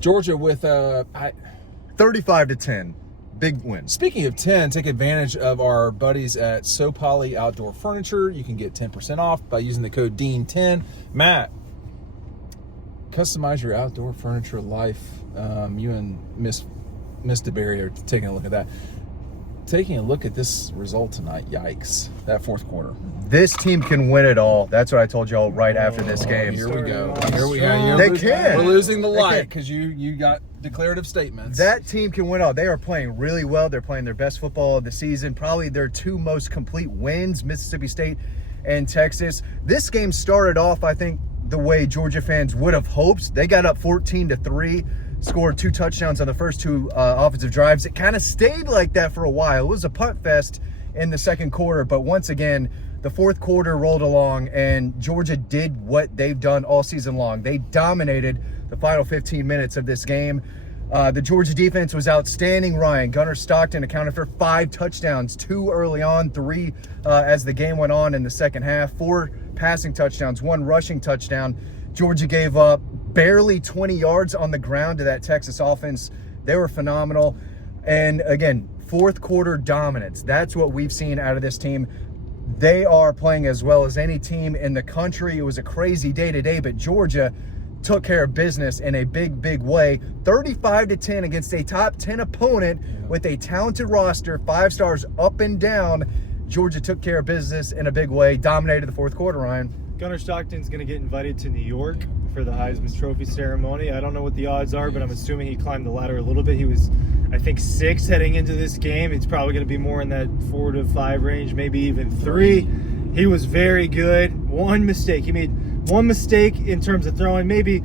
Georgia with 35-10. Big win. Speaking of 10, take advantage of our buddies at So Poly Outdoor Furniture. You can get 10% off by using the code DEAN10. Matt, customize your outdoor furniture life. You and Miss DeBerry are taking a look at that. Taking a look at this result tonight, yikes. That fourth quarter. This team can win it all. That's what I told y'all right after this game. Here we go. They can. We're losing the light because you got declarative statements. That team can win all. They are playing really well. They're playing their best football of the season. Probably their two most complete wins, Mississippi State and Texas. This game started off, I think, the way Georgia fans would have hoped. They got up 14-3. Scored 2 touchdowns on the first 2 offensive drives. It kind of stayed like that for a while. It was a punt fest in the second quarter, but once again, the fourth quarter rolled along, and Georgia did what they've done all season long. They dominated the final 15 minutes of this game. The Georgia defense was outstanding. Gunnar Stockton accounted for 5 touchdowns, 2 early on, 3 as the game went on in the second half, 4 passing touchdowns, 1 rushing touchdown. Georgia gave up barely 20 yards on the ground to that Texas offense. They were phenomenal. And again, fourth quarter dominance. That's what we've seen out of this team. They are playing as well as any team in the country. It was a crazy day today, but Georgia took care of business in a big, big way. 35-10 against a top 10 opponent with a talented roster, 5 stars up and down. Georgia took care of business in a big way, dominated the fourth quarter, Ryan. Gunnar Stockton's going to get invited to New York for the Heisman Trophy ceremony. I don't know what the odds are, but I'm assuming he climbed the ladder a little bit. He was, I think, 6 heading into this game. It's probably going to be more in that 4 to 5 range, maybe even 3. He was very good. One mistake. He made one mistake in terms of throwing, maybe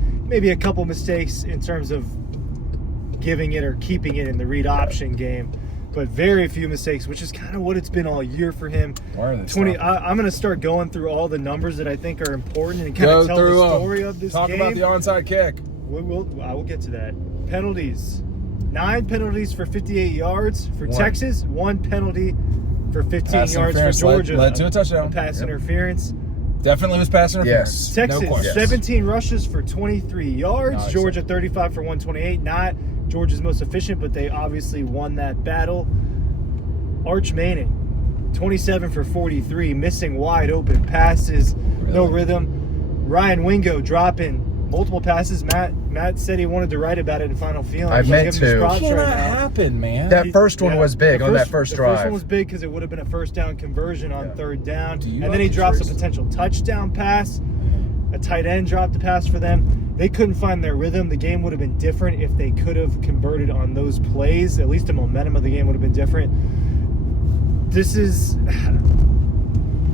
a couple mistakes in terms of giving it or keeping it in the read option game. But very few mistakes, which is kind of what it's been all year for him. I'm going to start going through all the numbers that I think are important and kind of tell the story of this game. Talk about the onside kick. I will get to that. Penalties. 9 penalties for 58 yards for Texas. 1 penalty for 15 yards for Georgia. Led to a touchdown. Pass interference. Definitely was pass interference. Yes. Texas, 17 rushes for 23 yards. Nice. Georgia, 35 for 128. Not Georgia's most efficient, but they obviously won that battle. Arch Manning, 27 for 43, missing wide open passes, no rhythm. Ryan Wingo dropping multiple passes. Matt said he wanted to write about it in Final Feelings. I meant to. It cannot happen, man. That first one was big on that first drive. The first one was big because it would have been a first down conversion on third down. And then he drops a potential touchdown pass. A tight end dropped the pass for them. They couldn't find their rhythm. The game would have been different if they could have converted on those plays. At least the momentum of the game would have been different. This is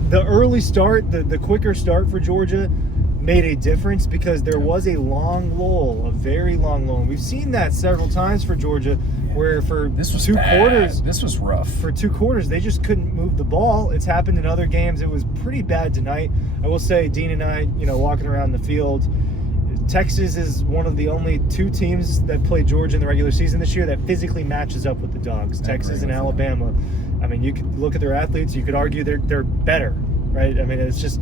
the early start, the quicker start for Georgia made a difference because there was a long lull, a very long lull. And we've seen that several times for Georgia where for this was 2 quarters. This was rough. For 2 quarters, they just couldn't move the ball. It's happened in other games. It was pretty bad tonight. I will say, Dean and I, walking around the field, Texas is one of the only 2 teams that played Georgia in the regular season this year that physically matches up with the Dogs. Texas and Alabama. I mean, you could look at their athletes. You could argue they're better, right? I mean, it's just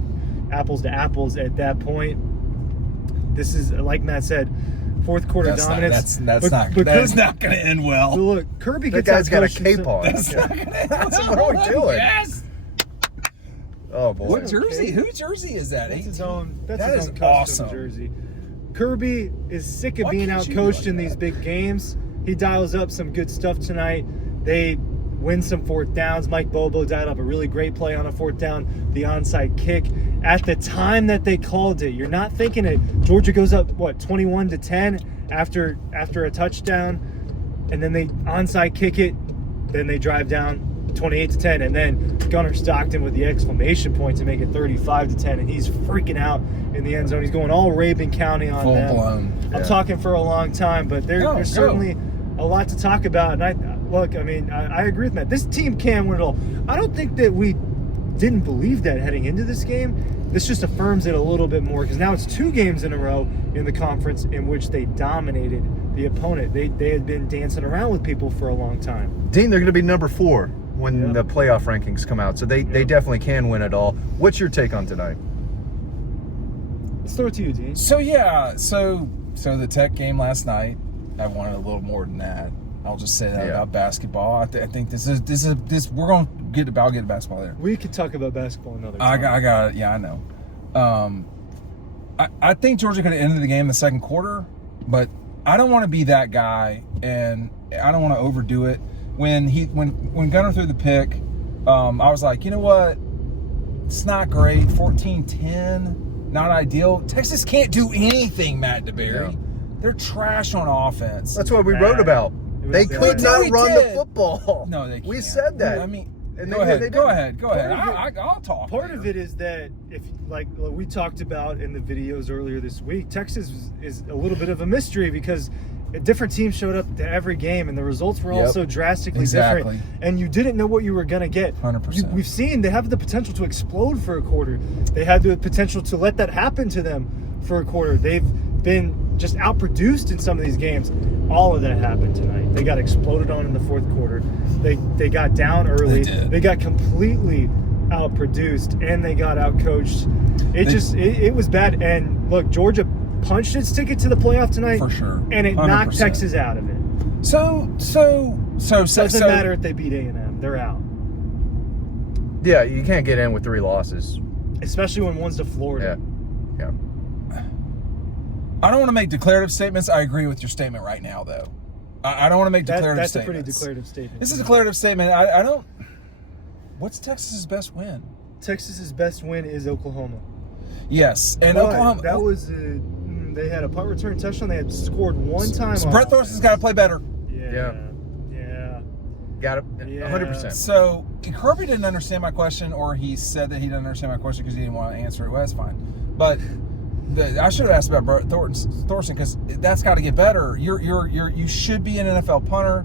apples to apples at that point. This is, like Matt said, fourth quarter dominance. That's not going to end well. So look, Kirby that gets guy's got a cape on. That's not going to end well. What are we doing? Yes. Oh boy. What jersey? Whose jersey is that? That's his own. That's that his is own custom awesome. Jersey. Kirby is sick of being outcoached in these big games. He dials up some good stuff tonight. They win some fourth downs. Mike Bobo dialed up a really great play on a fourth down, the onside kick. At the time that they called it, you're not thinking it. Georgia goes up, 21-10 after a touchdown, and then they onside kick it. Then they drive down 28-10, and then Gunnar Stockton with the exclamation point to make it 35-10, and he's freaking out in the end zone. He's going all Rabin County on them. Full blown. I'm talking for a long time, but there's certainly a lot to talk about. And I agree with Matt. This team can win it all. I don't think that we didn't believe that heading into this game. This just affirms it a little bit more because now it's 2 games in a row in the conference in which they dominated the opponent. They had been dancing around with people for a long time. Dean, they're going to be number 4 when the playoff rankings come out, so they definitely can win it all. What's your take on tonight? Let's throw it to you, Dean. So the Tech game last night, I wanted a little more than that. I'll just say that Yeah. about basketball. I think this we're gonna get to basketball there. We could talk about basketball another time. I got it. Yeah, I know. I think Georgia could have ended the game in the second quarter, but I don't want to be that guy, and I don't want to overdo it. When Gunner threw the pick, I was like, you know what? It's not great. 14-10, not ideal. Texas can't do anything, Matt DeBerry. Yeah. They're trash on offense. That's what we wrote about. It was They bad. could not We run did. the football. No, they can't. We said that. I mean, And go they ahead. didn't. Go ahead. Part of I'll talk. Part later. of it is that if like we talked about in the videos earlier this week, Texas is a little bit of a mystery because different teams showed up to every game and the results were all Yep. so drastically Exactly. different, and you didn't know what you were gonna get. 100%. We've seen they have the potential to explode for a quarter. They had the potential to let that happen to them for a quarter. They've been just outproduced in some of these games. All of that happened tonight. They got exploded on in the fourth quarter. They got down early. They did. They got completely outproduced and they got outcoached. It was bad. And look, Georgia punched its ticket to the playoff tonight For sure. and it knocked 100%. Texas out of it. So Doesn't matter if they beat A&M. They're out. Yeah, you can't get in with 3 losses. Especially when one's to Florida. Yeah. I don't want to make declarative statements. I agree with your statement right now, though. I don't want to make declarative That's statements. a pretty declarative statement. This is a declarative statement. I don't. What's Texas's best win? Texas's best win is Oklahoma. Yes, and But Oklahoma. that was they had a punt return touchdown. They had scored one time. So on Brett offense. Thorson's got to play better. Yeah. Got it. Yeah. 100%. So Kirby didn't understand my question, or he said that he didn't understand my question because he didn't want to answer it. Well, that's fine. But I should have asked about Brett Thorson because that's got to get better. You should be an NFL punter.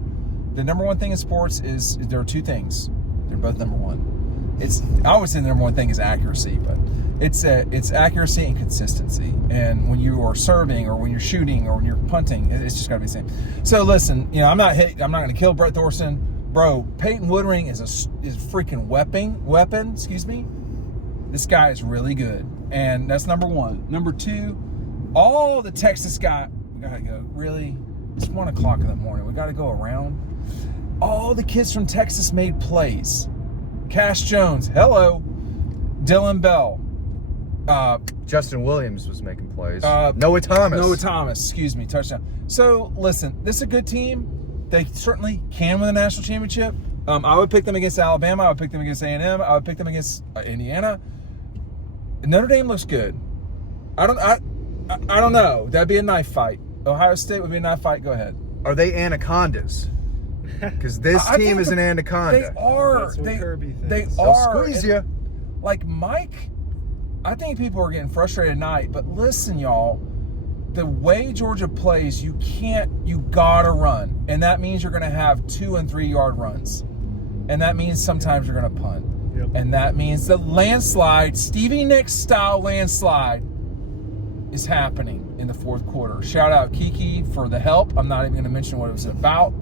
The number one thing in sports is there are 2 things. They're both number one. I always say the number one thing is accuracy, but it's accuracy and consistency. And when you are serving, or when you're shooting, or when you're punting, it's just got to be the same. So listen, I'm not going to kill Brett Thorson, bro. Peyton Woodring is a freaking weapon. Excuse me. This guy is really good, and that's number one. Number 2, all the Texas guy. We gotta go. Really, it's 1:00 in the morning. We gotta go around. All the kids from Texas made plays. Cash Jones, hello. Dylan Bell. Justin Williams was making plays. Noah Thomas, excuse me, touchdown. So, listen, this is a good team. They certainly can win the national championship. I would pick them against Alabama. I would pick them against A&M. I would pick them against Indiana. Notre Dame looks good. I don't know. That'd be a knife fight. Ohio State would be a knife fight. Go ahead. Are they anacondas? Because this I team think is an anaconda. They are. That's what Kirby thinks. They They'll are. squeeze And, you. like Mike, I think people are getting frustrated tonight, but listen, y'all, the way Georgia plays, you gotta run. And that means you're gonna have 2 and 3 yard runs. And that means sometimes you're gonna punt. Yep. And that means the landslide, Stevie Nicks style landslide, is happening in the fourth quarter. Shout out Kiki for the help. I'm not even gonna mention what it was about.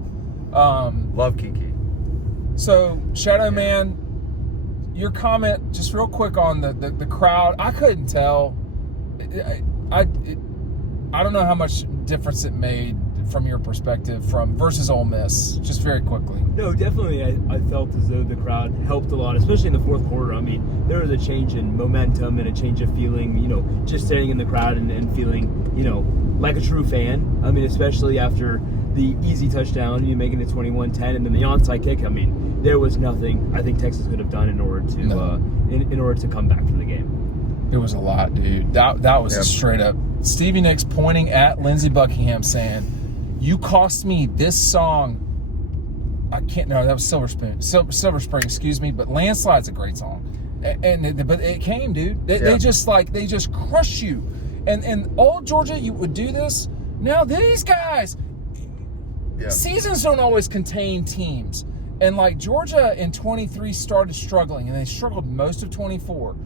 Love Kiki. So, Shadow Man, your comment, just real quick on the crowd. I couldn't tell. I don't know how much difference it made from your perspective versus Ole Miss. Just very quickly. No, definitely. I felt as though the crowd helped a lot, especially in the fourth quarter. I mean, there was a change in momentum and a change of feeling, just standing in the crowd and feeling, like a true fan. I mean, especially after the easy touchdown, making it 21-10, and then the onside kick. I mean, there was nothing I think Texas could have done in order to in order to come back from the game. It was a lot, dude. That was a straight up Stevie Nicks pointing at Lindsey Buckingham saying, "You cost me this song." I can't. No, that was Silver Spring. Excuse me. But Landslide's a great song, but it came, dude. They just crush you, and old Georgia, you would do this. Now these guys, seasons don't always contain teams, and like Georgia in 23 started struggling, and they struggled most of 24.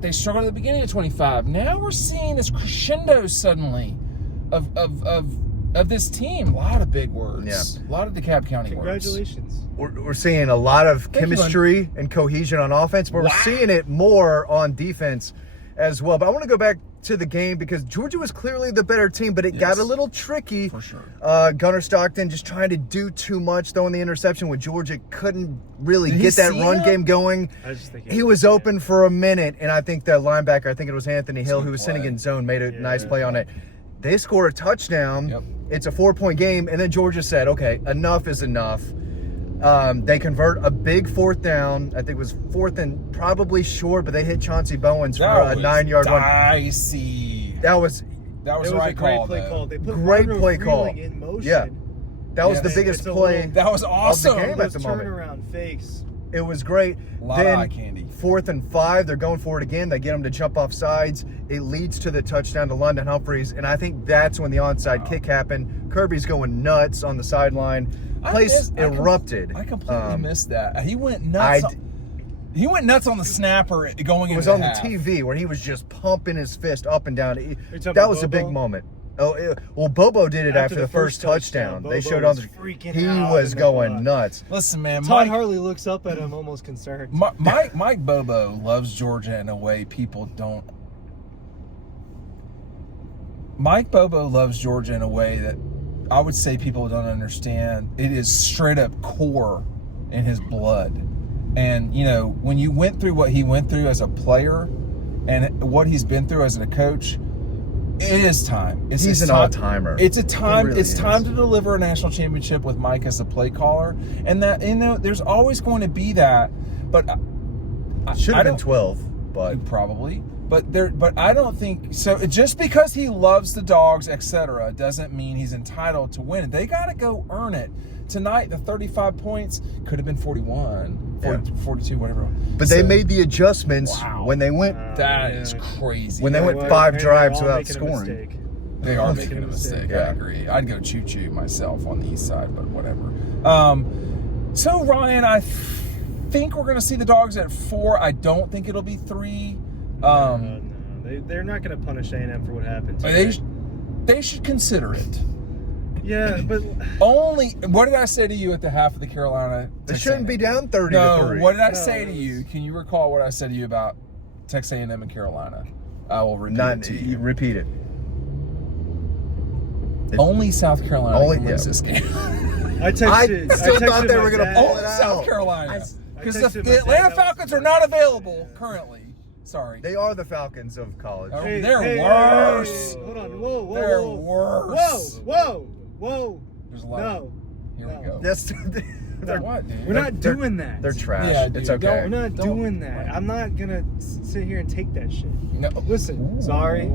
They struggled at the beginning of 25. Now we're seeing this crescendo suddenly of this team. A lot of big words. Yeah. A lot of DeKalb County Congratulations. We're seeing a lot of Thank you, chemistry and cohesion on offense, but we're seeing it more on defense as well. But I want to go back to the game because Georgia was clearly the better team, but it Yes. got a little tricky. For sure. Gunnar Stockton just trying to do too much, throwing the interception with Georgia. Couldn't really Did he get that see run him? game going. I just think He was open for a minute, and I think that linebacker, I think it was Anthony Hill, Good who was play. sitting in zone, made a Yeah. nice play on it. They score a touchdown. Yep. It's a 4-point game, and then Georgia said, okay, enough is enough. They convert a big 4th down. I think it was 4th and probably short, but they hit Chauncey Bowens for a 9-yard run. dicey. That was That was It the was right a great call, play though. call. They put Great Margo play call. Freeling in motion. Yeah. That was Yes. the biggest It's a play little- That was of awesome. the game Those at the moment. turnaround fakes. It was great. A lot of Then eye candy. 4th and 5, they're going for it again. They get them to jump off sides. It leads to the touchdown to London Humphreys, and I think that's when the onside kick happened. Kirby's going nuts on the sideline. Place erupted. I completely missed that. He went nuts. He went nuts on the snapper going It was into on the half. TV where he was just pumping his fist up and down. talking That about was a Bobo? big moment. Well, Bobo did it after the first touchdown. They Bobo showed on was the. freaking He out was in the going box. nuts. Listen, man, Todd Mike, Harley looks up at him almost concerned. Mike Bobo loves Georgia in a way people don't. Mike Bobo loves Georgia in a way that I would say people don't understand. It is straight up core in his blood. And, you know, when you went through what he went through as a player and what he's been through as a coach, it is time. He's an all-timer. It's a time. He really it's time is. to deliver a national championship with Mike as the play caller, and that, you know, there's always going to be that. But Should I have been don't- 12, but probably. But I don't think so. Just because he loves the Dogs, etc., doesn't mean he's entitled to win. They got to go earn it. Tonight, the 35 points could have been 41, 40, 42, whatever. But they made the adjustments Wow. when they went. That Yeah. is crazy. When they You know went what? 5 And drives they're all without making a scoring. mistake. They are making a mistake. I Yeah. agree. I'd go choo-choo myself on the east side, but whatever. So, Ryan, I think we're going to see the Dogs at 4. I don't think it'll be 3. No, they're not going to punish A&M for what happened. They should consider it. Yeah, but Only, what did I say to you at the half of the Carolina? They Texas shouldn't be A&M? down 30 No, to 3. what did I No, say to it you? was- Can you recall what I said to you about Texas A&M and Carolina? I will repeat it to you. Repeat it. Only South Carolina Only- can lose yeah. this game. I texted. I still texted thought they my were gonna dad. pull Only it out. South Carolina. I Because texted the my dad Atlanta that was Falcons the are not first- available currently. Sorry. They are the Falcons of college. Oh, Hey, they're hey, worse. hey, hold on. Whoa, whoa, They're whoa. worse. Whoa. There's a lot. No. Here No. we go. That's They're what, dude? We're not they're- doing that. They're trash. Yeah, it's dude, okay. We're not Don't- doing that. I'm not gonna sit here and take that shit. No. Listen, Ooh. sorry.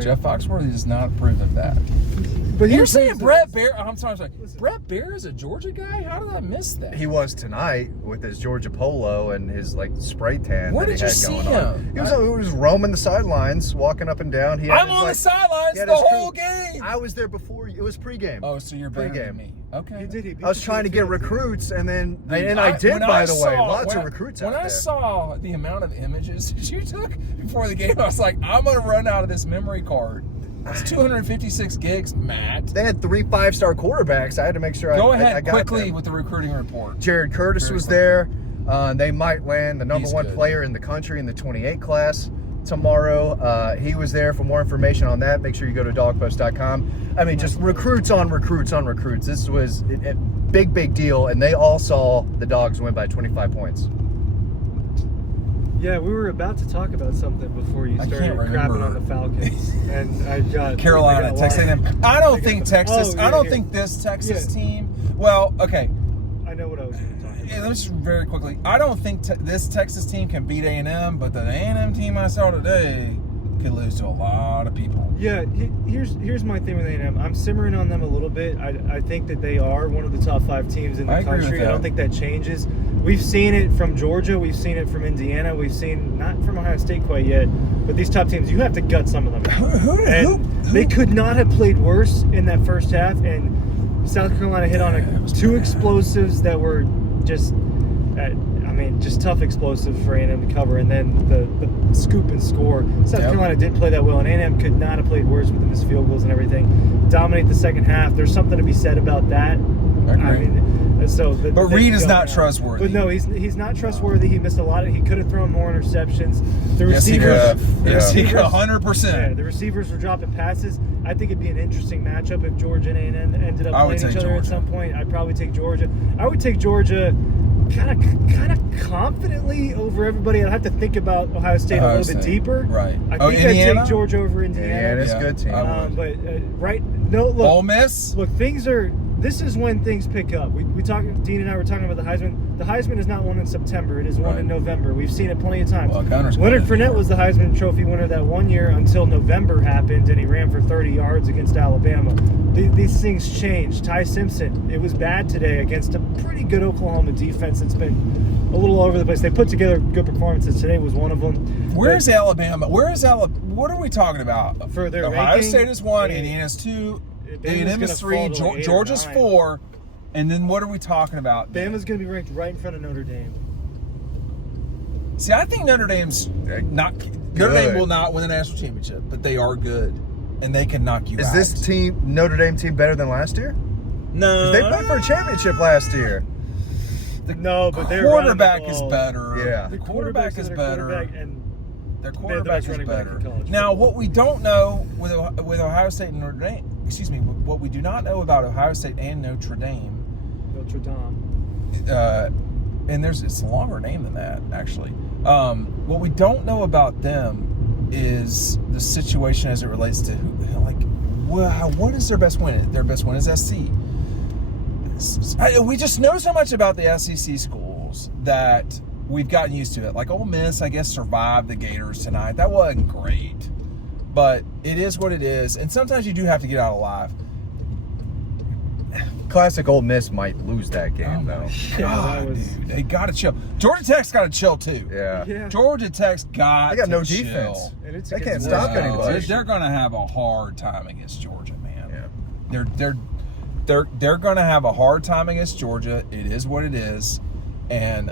Jeff Foxworthy does not approve of that. But You're here's the saying thing. Brett Bear? I'm sorry. Listen. Brett Bear is a Georgia guy? How did I miss that? He was tonight with his Georgia polo and his like spray tan. Where that did he you had see going him? On. He was roaming the sidelines, walking up and down. He had I'm his, on the like, sidelines he had the his whole crew. game. I was there before. It was pregame. Oh, so you're better Pre-game. than me. Okay. He did. He beat I was the trying to get field. recruits, and then Dude, and I did, when by I the way. saw- Lots when of I- recruits When out I there. saw the amount of images that you took before the game, I was like, I'm going to run out of this memory card. It's 256 gigs, Matt. They had 3 5-star quarterbacks. I had to make sure Go I ahead got quickly them. with the recruiting report. Jared Curtis Very was quickly. there. They might land the number He's one good. player in the country in the 28 class tomorrow. He was there. For more information on that, make sure you go to dogpost.com. I mean, just recruits on recruits on recruits. This was a big deal, and they all saw the Dogs win by 25 points. Yeah, we were about to talk about something before you I started can't crapping remember. on the Falcons, and I got Carolina, I got Texas lost. A&M. I don't think Texas. Oh, yeah, I don't yeah. think this Texas Yeah. team. Well, okay. I know what I was going to talk about. Yeah, let's just very quickly. I don't think this Texas team can beat A&M, but the A&M team I saw today could lose to a lot of people. Yeah, here's my thing with A&M. I'm simmering on them a little bit. I think that they are one of the top 5 teams in the I agree with country. I that. don't think that changes. We've seen it from Georgia. We've seen it from Indiana. We've seen, not from Ohio State quite yet, but these top teams, you have to gut some of them. And they could not have played worse in that first half, and South Carolina hit Yeah, it on was 2 bad. explosives that were just, just tough explosives for A&M to cover, and then the scoop and score. South Yep. Carolina did play that well, and A&M could not have played worse with the missed field goals and everything. Dominate the second half. There's something to be said about that. I agree. mean, But Reed is not trustworthy. But no, he's not trustworthy. He missed a lot. He could have thrown more interceptions. The Yes, he receivers, could. Yes, he could. 100%. Yeah, the receivers were dropping passes. I think it'd be an interesting matchup if Georgia and A&M ended up playing each other at some point. I'd probably take Georgia. I would take Georgia kind of confidently over everybody. I'd have to think about Ohio State a little bit deeper. Right. I think I'd take Georgia over Indiana. Yeah, that's a good team. But look. Ole Miss. Look, this is when things pick up. We talked. Dean and I were talking about the Heisman. The Heisman is not won in September. It is won in November. We've seen it plenty of times. Well, Leonard Fournette was the Heisman Trophy winner that one year until November happened, and he ran for 30 yards against Alabama. These things change. Ty Simpson, it was bad today against a pretty good Oklahoma defense that's been a little all over the place. They put together good performances. Today was one of them. Where's Alabama? What are we talking about? For their Ohio ranking, State is 1, Indiana's 2, A&M is 3, Georgia's 4, and then what are we talking about? Bama's going to be ranked right in front of Notre Dame. See, I think Notre Dame's not good. Notre Dame will not win the national championship, but they are good, and they can knock you out. Is this Notre Dame team better than last year? No. They played for a championship last year. No, but their quarterback is better. Yeah. The quarterback is better. Their quarterback is better. Now, what we don't know with Ohio State and Notre Dame, what we do not know about Ohio State and Notre Dame, and it's a longer name than that, actually. What we don't know about them is the situation as it relates to what is their best win? Their best win is SC. We just know so much about the SEC schools that we've gotten used to it. Like Ole Miss, I guess, survived the Gators tonight. That wasn't great, but it is what it is. And sometimes you do have to get out alive. Classic Ole Miss might lose that game, though. God, dude, they got to chill. Georgia Tech's got to chill too. Yeah. Georgia Tech's got. They got no chill. defense. They can't against stop Georgia. anybody. They're going to have a hard time against Georgia, man. Yeah. They're going to have a hard time against Georgia. It is what it is, and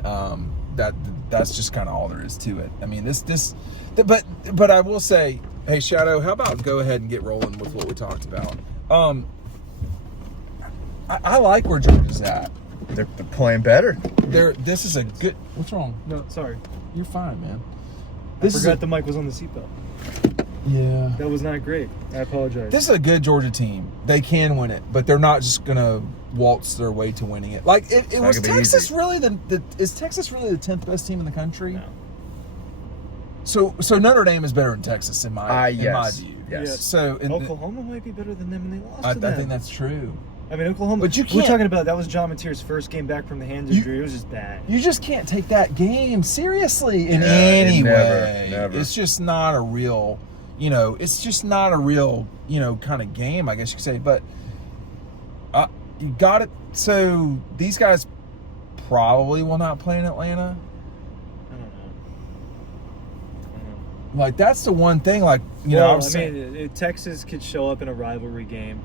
that's just kind of all there is to it. I mean, but I will say, hey, Shadow, how about go ahead and get rolling with what we talked about? I like where Georgia's at. They're playing better. This is a good. What's wrong? No, sorry. You're fine, man. I forgot the mic was on the seatbelt. Yeah. That was not great. I apologize. This is a good Georgia team. They can win it, but they're not just gonna waltz their way to winning it. Like it was Texas really is Texas really the 10th best team in the country? No. So Notre Dame is better than Texas in my view. Yes. Yeah. So Oklahoma might be better than them, and they lost to them. I think that's true. I mean, Oklahoma. But you we're can't- talking about that was John Mateer's first game back from the hand injury. It was just bad. You just can't take that game seriously in Yeah, any never, way. never. It's just not a real, it's just not a real, kind of game, I guess you could say. But you got it. So these guys probably will not play in Atlanta. I don't know. Like, that's the one thing, like, I mean, Texas could show up in a rivalry game.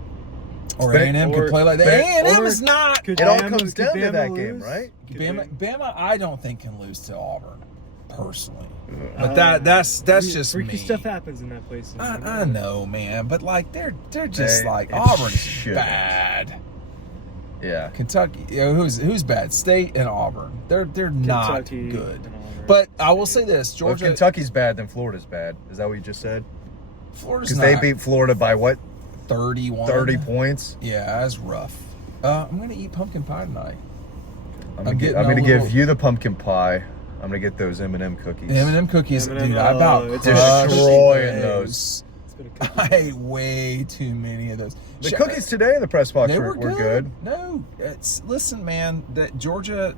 Or A&M could play like that. A&M is not. It all comes down to that game, right? Bama, I don't think can lose to Auburn, personally. But that's just freaky me. stuff happens in that place. I know, man, but like they're just like it Auburn's shouldn't. bad. Yeah. Kentucky, who's bad? State and Auburn. They're not Kentucky good. and Auburn. But I will say this, Well, if Georgia, Kentucky's bad, then Florida's bad. Is that what you just said? Florida's Because not they beat Florida by what? 31. 30 points? Yeah, that's rough. I'm gonna eat pumpkin pie tonight. I'm getting gonna a give little- you the pumpkin pie. I'm gonna get those M&M cookies. M&M cookies, M&M, dude. I about it's crushed destroying those. It's been a I ate way too many of those. The cookies today in the press box They were were good. No, listen, man. That Georgia,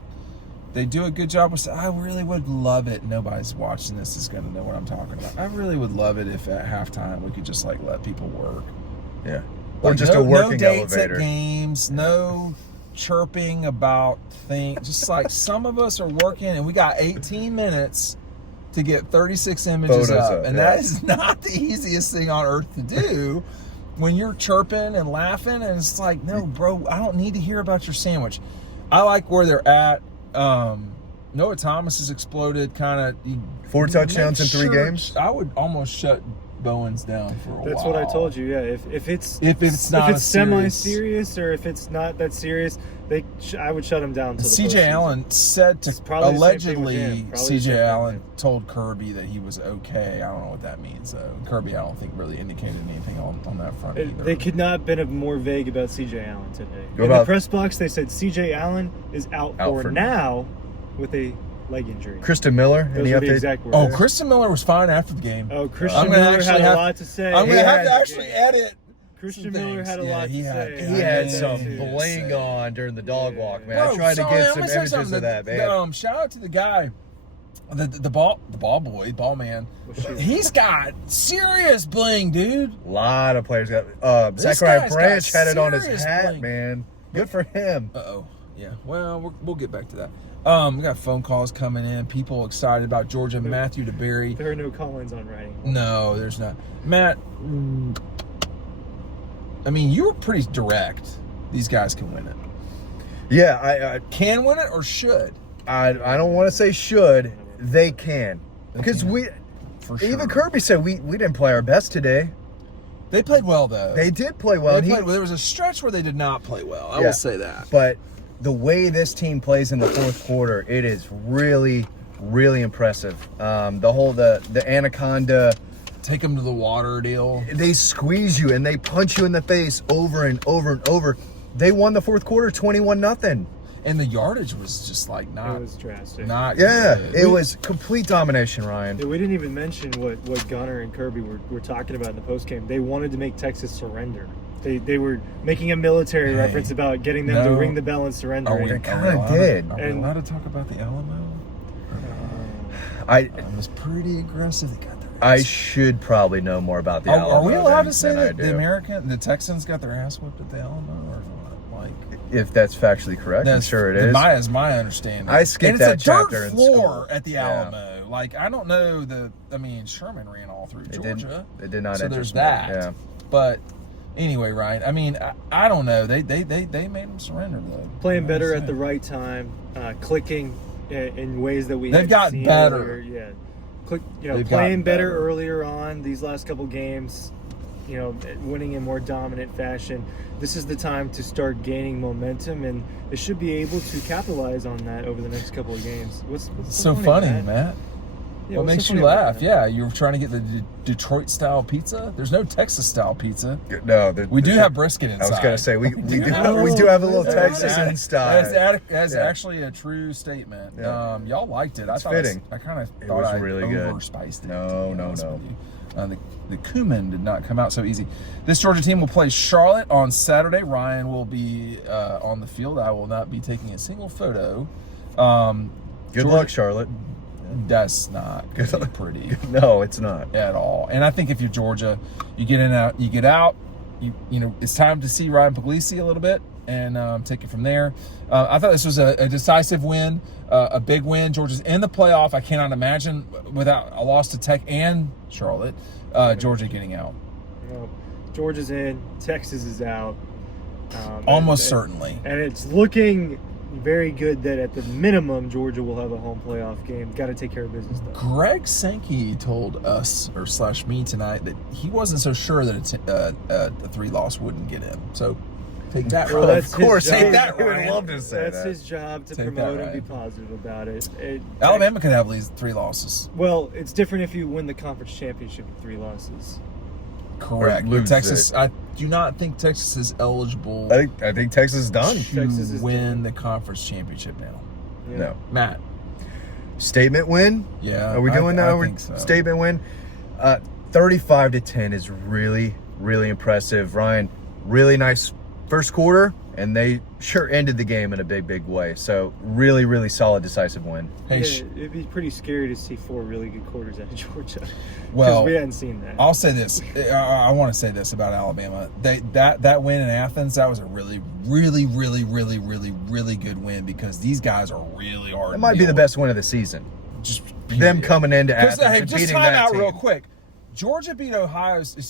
they do a good job with. I really would love it. Nobody's watching this is going to know what I'm talking about. I really would love it if at halftime we could just like let people work. Yeah. Or Like, just no, a working no dates elevator. at games. No chirping about things. Just like some of us are working, and we got 18 minutes to get 36 images Photos up, up, and yeah. that is not the easiest thing on earth to do. When you're chirping and laughing, and it's like, no, bro, I don't need to hear about your sandwich. I like where they're at. Noah Thomas has exploded, kind of 4 touchdowns in 3 games. I would almost shut Bowen's down for a while. That's what I told you. Yeah, if it's not semi-serious or if it's not that serious, I would shut him down. Till the CJ postseason. Allen said to Probably the same thing with allegedly him. Probably the same CJ thing Allen with him. told Kirby that he was okay. I don't know what that means though. Kirby, I don't think really indicated anything on that front either. They could not have been more vague about CJ Allen today. What In the about- press box, they said CJ Allen is out for now with a leg injury. Christian Miller, Those any were the update? exact words. Oh, Kristen Miller was fine after the game. Oh, I'm Christian gonna Miller actually had have- a lot to say. I'm He gonna have had- to actually edit. Christian some Miller things. had a Yeah, lot he to had- say. He Yeah, had yeah, some yeah. bling on during the dog walk, man. Bro, I tried to so, get I'm some gonna say images something. of that, man. Shout out to the guy, the ball boy, ball man. He's got serious bling, dude. A lot of players got. This Zachariah guy's Branch got had it on his serious hat, bling. man. Good for him. Uh-oh. Yeah. Well, we'll get back to that. We got phone calls coming in. People excited about Georgia. Matthew DeBerry. There are no call-ins on writing. No, there's not. Matt, I mean, you were pretty direct. These guys can win it. Yeah, Can win it or should? I don't want to say should. They can. Because can. we, For sure. even Kirby said we didn't play our best today. They played well, though. They did play well. They played well. There was a stretch where they did not play well. I Yeah. will say that. But the way this team plays in the fourth quarter, it is really, really impressive. The anaconda, Take them to the water deal. they squeeze you and they punch you in the face over and over and over. They won the fourth quarter 21-0. And the yardage was just like not. It was drastic. Not Yeah, good. it was complete domination, Ryan. Yeah, we didn't even mention what Gunnar and Kirby were talking about in the postgame. They wanted to make Texas surrender. They were making a military Hey, reference about getting them to no. ring the bell and surrender. They And, kinda allowed- did. Are we And- allowed to talk about the Alamo? I It was pretty aggressive. They got their I ass- should probably know more about the Are Alamo we allowed than- to say than I that do. the Texans got their ass whipped at the Alamo, or what? Like If that's factually correct, I'm sure it is. Is my understanding. I skipped and that it's a dirt chapter in floor school. at the Yeah. Alamo. Like I don't know Sherman ran all through Georgia. It did not So enter there's Smith, that. Yeah. But anyway, Ryan. I mean, I don't know. They made them surrender though. playing better That's at the it. right time, clicking in ways that we They've hadn't gotten seen better. earlier. Yeah, They've playing gotten better better. earlier on these last couple games. Winning in more dominant fashion. This is the time to start gaining momentum, and they should be able to capitalize on that over the next couple of games. What's So funny, Matt. Yeah, What what's makes so you funny about laugh? that? Yeah, you're trying to get the Detroit style pizza. There's no Texas style pizza. No, We do have brisket inside. I was gonna say we do do. have a little That's Texas right. in style. That's Yeah. actually a true statement. Yeah. Y'all liked it. It's I thought fitting. I kind of It thought was I really good. overspiced it. No, to be no, honest no. with you. The cumin did not come out so easy. This Georgia team will play Charlotte on Saturday. Ryan will be on the field. I will not be taking a single photo. Good Georgia- luck, Charlotte. That's not gonna be pretty. No, it's not. At all. And I think if you're Georgia, you get out. You know, it's time to see Ryan Puglisi a little bit and take it from there. I thought this was a decisive win, a big win. Georgia's in the playoff. I cannot imagine without a loss to Tech and Charlotte, Georgia getting out. Georgia's in, Texas is out. Almost certainly. And it's looking very good that at the minimum Georgia will have a home playoff game. Got to take care of business though. Greg Sankey told us / me tonight that he wasn't so sure that a 3-loss wouldn't get him. So take that. Well, Ryan. that's Of course, his take job. that, He would Ryan. love to say That's that. his job to Take that, promote and be Ryan. positive about it. Alabama could have at least 3 losses. Well, it's different if you win the conference championship with 3 losses. Correct. Or But lose Texas, it. I do not think Texas is eligible I think Texas is done. to Texas is win done. the conference championship now. Yeah. No. Matt. Statement win? Yeah. Are we doing that? I Are think so. Statement win? 35-10 is really, really impressive. Ryan, really nice first quarter, and they sure ended the game in a big, big way. So really, really solid, decisive win. Hey, Yeah, it'd be pretty scary to see 4 really good quarters out of Georgia. Because well, we hadn't seen that. I'll say this. I want to say this about Alabama. That win in Athens, that was a really, really, really, really, really, really good win because these guys are really hard. It might be the best win of the season. Just Them period. coming into Athens Hey, and just beating time that out team. real quick. Georgia beat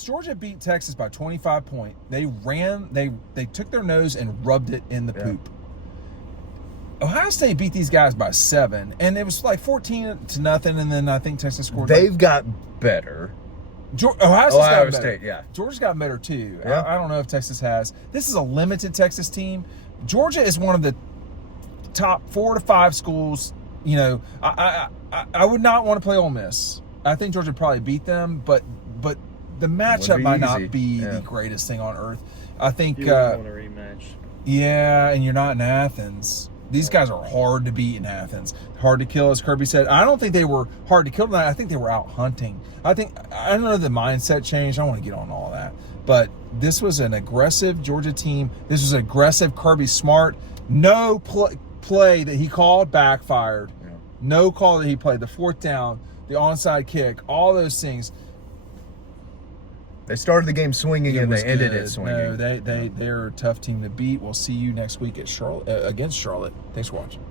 Georgia beat Texas by 25 points. They took their nose and rubbed it in the poop. Ohio State beat these guys by 7, and it was like 14-0, and then I think Texas scored. They've got better. Ohio State, yeah. Georgia's gotten better too. Yeah. I don't know if Texas has. This is a limited Texas team. Georgia is one of the top 4 to 5 schools. You know, I would not want to play Ole Miss. I think Georgia would probably beat them, but the matchup might not be the greatest thing on earth. I think. You wouldn't want a rematch. Yeah, and you're not in Athens. These guys are hard to beat in Athens. Hard to kill, as Kirby said. I don't think they were hard to kill tonight. I think they were out hunting. I don't know if the mindset changed. I don't want to get on all that. But this was an aggressive Georgia team. This was aggressive Kirby Smart. No play that he called backfired. Yeah. No call that he played. The 4th down, the onside kick, all those things. They started the game swinging and they ended it swinging. No, they're a tough team to beat. We'll see you next week at against Charlotte. Thanks for watching.